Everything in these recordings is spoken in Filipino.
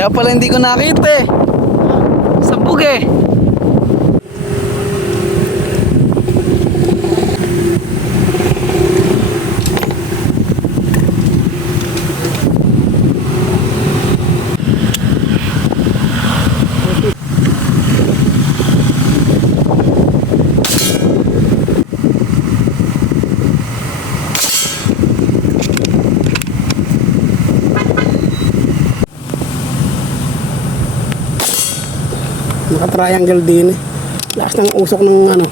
Kaya pala hindi ko nakita eh. Sabog eh. Naka-triangle din eh. Lakas ng usok ng ano.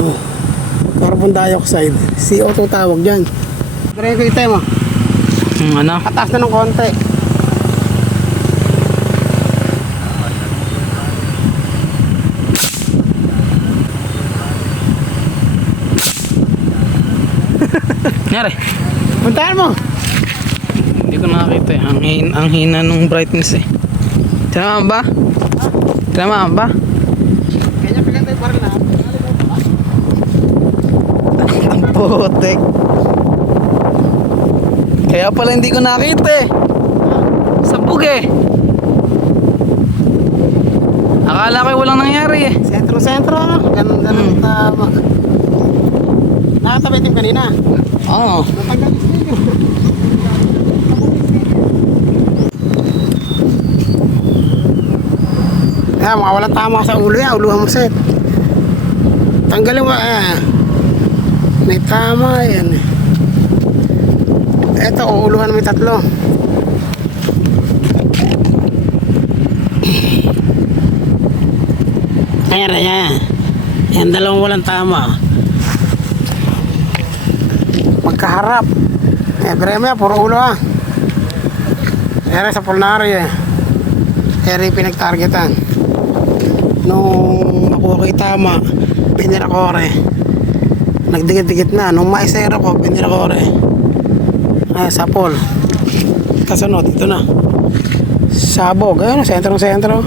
Oh. Carbon dioxide. CO2 tawag dyan. Pero yung kita mo. Ano? Kataas na ng konti. Nangyari? Puntahan mo. Hindi ko nakita eh. Ang hina nung brightness eh. Tama ba? Tama ba? Kanya pinatay pa rin na. Ang putek. Kaya pala hindi ko nakita eh. Sabog eh. Akala ko walang nangyari eh. Sentro-sentro ano? Ganun tama. Nakatabi din kanina. Oo. Natanggal yung video. Mga walang tama sa ulo yan. Uluhan mo set. Tanggalin mo may tama yan eh. Eto, uuluhan mo yung tatlo. Ayan, ayan. Yan, dalawang walang tama. Magkaharap. Pero may puro ulo ah. Ere sa pulnari eh. Ere pinagtargetan. Nung nakuha ko yung tama, pinira ko rin. Nagdikit-dikit na. Nung maisero ko, pinira ko rin. Ay, sapol. Kasunod, ito na. Sabog. Ayun, sentro-sentro.